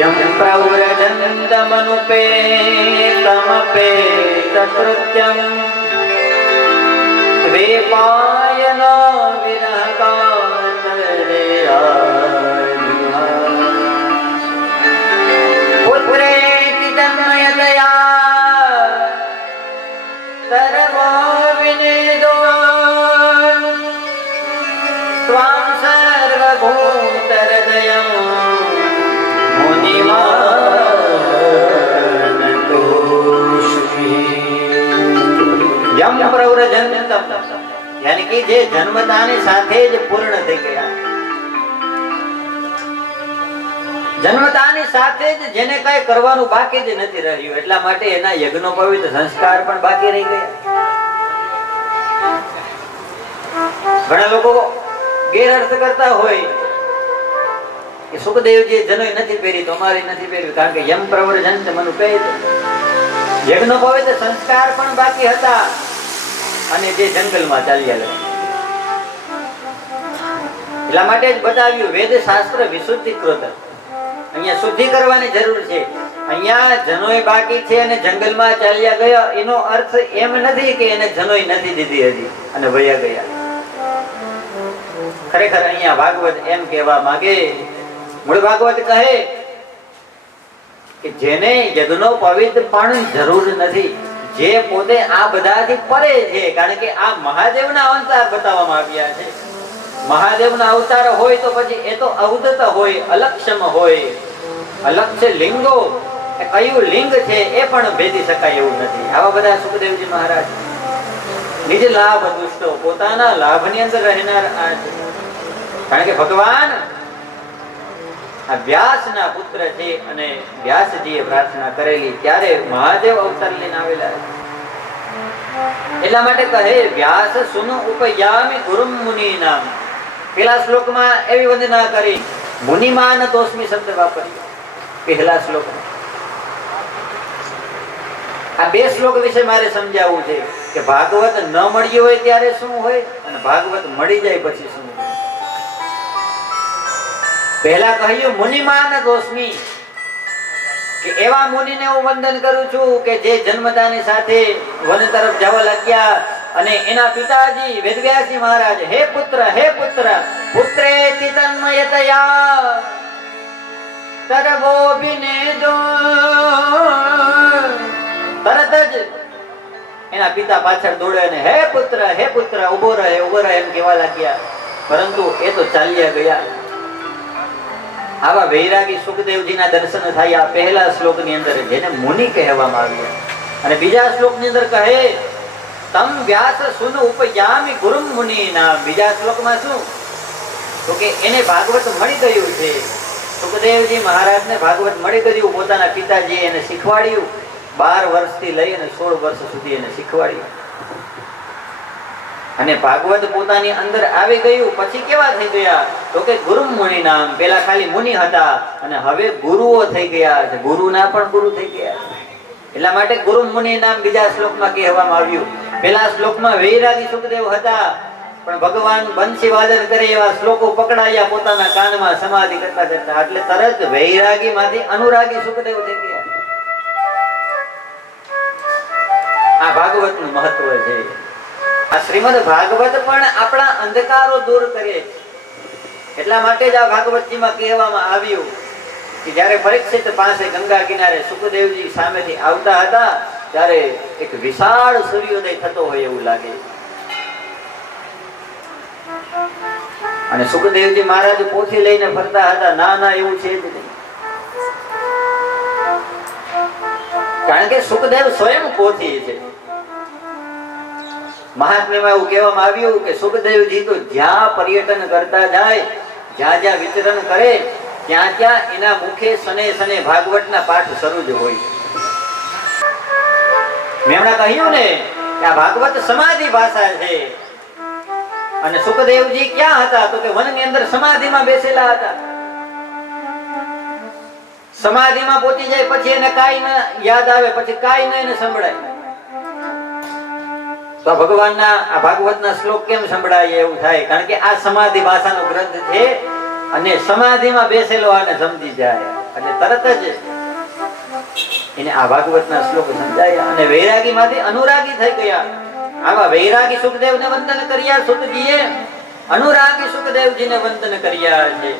यं प्रव्रजन्तमनुपेतमपेतकृत्यं द्वैपायन विरहकातरे पुत्रेति तन्मयतया सर्वो विनेदो त्वां सर्वभूतहृदयं यम प्रव्रजन्तम यानी कि जे जन्मतानी સાથે જ પૂર્ણ થઈ ગયા, જન્મતાની સાથે જ જેને કઈ કરવાનું બાકી જ નથી રહ્યું, એટલા માટે એના યજ્ઞોપવિત સંસ્કાર પણ બાકી રહી ગયા. ઘણા લોકો ગેરઅર્થ કરતા હોય કે સુખદેવજીએ જનોઈ નથી પહેરી તો અમારી નથી પહેરી, કારણ કે યમ પ્રવ્રજંત મનુ પેત યજ્ઞોપવિત સંસ્કાર પણ બાકી હતા અને જે જંગલમાં ચાલ્યા ગયા. એટલા માટે જ બતાવ્યું વેદ શાસ્ત્ર વિશુદ્ધિકૃત. અહીંયા શુદ્ધિ કરવાની જરૂર છે. અહીંયા જનોઈ બાકી છે અને જંગલમાં ચાલ્યા ગયા એનો અર્થ એમ નથી કે એને જનોઈ નથી દીધી હજી અને વયા ગયા. ખરેખર અહીંયા ભાગવત એમ કહેવા માંગે, મૂળ ભાગવત કહે કે જેને યજ્ઞોપવિત પણ જરૂર નથી, જે પોતે આ બધાથી પરે છે, કારણ કે આ મહાદેવના અવતાર બતાવવામાં આવ્યા છે. મહાદેવના અવતાર હોય તો પછી એ તો અવધત હોય, અલક્ષમ હોય. અલક્ષ લિંગો કયું લિંગ છે એ પણ ભેદી શકાય એવું નથી. આવા બધા સુખદેવજી મહારાજ નિજ લાભ દુષ્ટો, પોતાના લાભની અંદર રહેનાર આ છે. કારણ કે ભગવાન આ વ્યાસના પુત્ર છે અને વ્યાસજીએ પ્રાર્થના કરેલી ત્યારે મહાદેવ અવતાર લઈને આવેલા. એટલા માટે કહે વ્યાસ સુનો ઉપયામી ગુરુમ મુનિ નામ. પહેલા શ્લોકમાં એવી વંદના કરી, મુનિમાન તોસ્મી શબ્દ વાપર્યો પહેલા શ્લોકમાં. આ બે શ્લોક વિશે મારે સમજાવવું છે કે ભાગવત ન મળ્યું હોય ત્યારે શું હોય અને ભાગવત મળી જાય પછી શું હોય. પહેલા કહ્યું મુનિમાન તોસ્મી, કે એવા મુનિને હું વંદન કરું છું કે જે જન્મતાની સાથે વન તરફ જવા લાગ્યા અને એના પિતાજી વેદવ્યાસજી મહારાજ, હે પુત્ર પુત્રેતિ તન્મયતયા તરવો વિનેદો, તરત જ એના પિતા પાછળ દોડે અને હે પુત્ર ઉભો રહે એમ કહેવા લાગ્યા. પરંતુ એ તો ચાલ્યા ગયા. આવા વૈરાગી સુખદેવજીના દર્શન થયા પહેલા શ્લોકની અંદર, જેને મુનિ કહેવામાં આવ્યા. અને બીજા શ્લોકની અંદર કહે તમ વ્યાસ સુન ઉપયામિ ગુરુમ મુનિ નામ. બીજા શ્લોકમાં શું તો કે એને ભાગવત મળી ગયું છે. સુખદેવજી મહારાજને ભાગવત મળી ગયું, પોતાના પિતાજીએ એને શીખવાડ્યું. 12 વર્ષથી લઈ અને 16 વર્ષ સુધી એને શીખવાડ્યું. અને ભાગવત પોતાની અંદર આવી ગયું પછી કેવા થઈ ગયા તો કે ગુરુ મુનિ નામ. પેલા ખાલી મુનિ હતા અને હવે ગુરુઓ થઈ ગયા છે, ગુરુના પણ ગુરુ થઈ ગયા. એટલા માટે ગુરુ મુનિ નામ બીજા શ્લોકમાં કહેવામાં આવ્યું. પેલા શ્લોકમાં વૈરાગી સુખદેવ હતા પણ ભગવાન બંસી વાદન કરે એવા શ્લોકો પકડાયા પોતાના કાનમાં સમાધિ કરતા કરતા, એટલે તરત વૈરાગી માંથી અનુરાગી સુખદેવ થઈ ગયા. આ ભાગવતનું મહત્વ છે. આ શ્રીમદ ભાગવત પણ આપણા અંધકારો દૂર કરે. એટલા માટે જ આ ભાગવતજીમાં કહેવામાં આવ્યું કે જ્યારે પરીક્ષિત પાસે ગંગા કિનારે સુખદેવજી સામેથી આવતા હતા ત્યારે એક વિશાળ સૂર્યોદય થતો હોય એવું લાગે. અને સુખદેવજી મહારાજ પોથી લઈને ફરતા હતા. ના એવું છે જ નહીં, કારણ કે સુખદેવ સ્વયં પોથી છે. મહાત્મ્યમાં એવું કહેવામાં આવ્યું કે સુખદેવજી તો જ્યાં પર્યટન કરતા જાય, જ્યાં વિચરણ કરે ત્યાં એના મુખે સને ભાગવતના પાઠ શરૂ જ હોય. મેં હમણાં કહ્યું ને કે આ ભાગવત સમાધિ ભાષા છે. અને સુખદેવજી ક્યાં હતા તો કે વનની અંદર સમાધિમાં બેસેલા હતા. સમાધિમાં પહોંચી જાય પછી એને કાઈ ન યાદ આવે, પછી કાઈ ન એને સંભળાય. તો ભગવાનના આ ભાગવતના શ્લોક કેમ સંભળાય એવું થાય, કારણ કે આ સમાધિ ભાષાનો ગ્રંથ છે અને સમાધિમાં બેસેલો આને સમજી જાય. અને તરત જ એને આ ભાગવતના શ્લોક સમજાયા અને વૈરાગી માંથી અનુરાગી થઈ ગયા. આવા વૈરાગી સુખદેવને વંદન કર્યા સુતજીએ, અનુરાગી સુખદેવજીને વંદન કર્યા છે.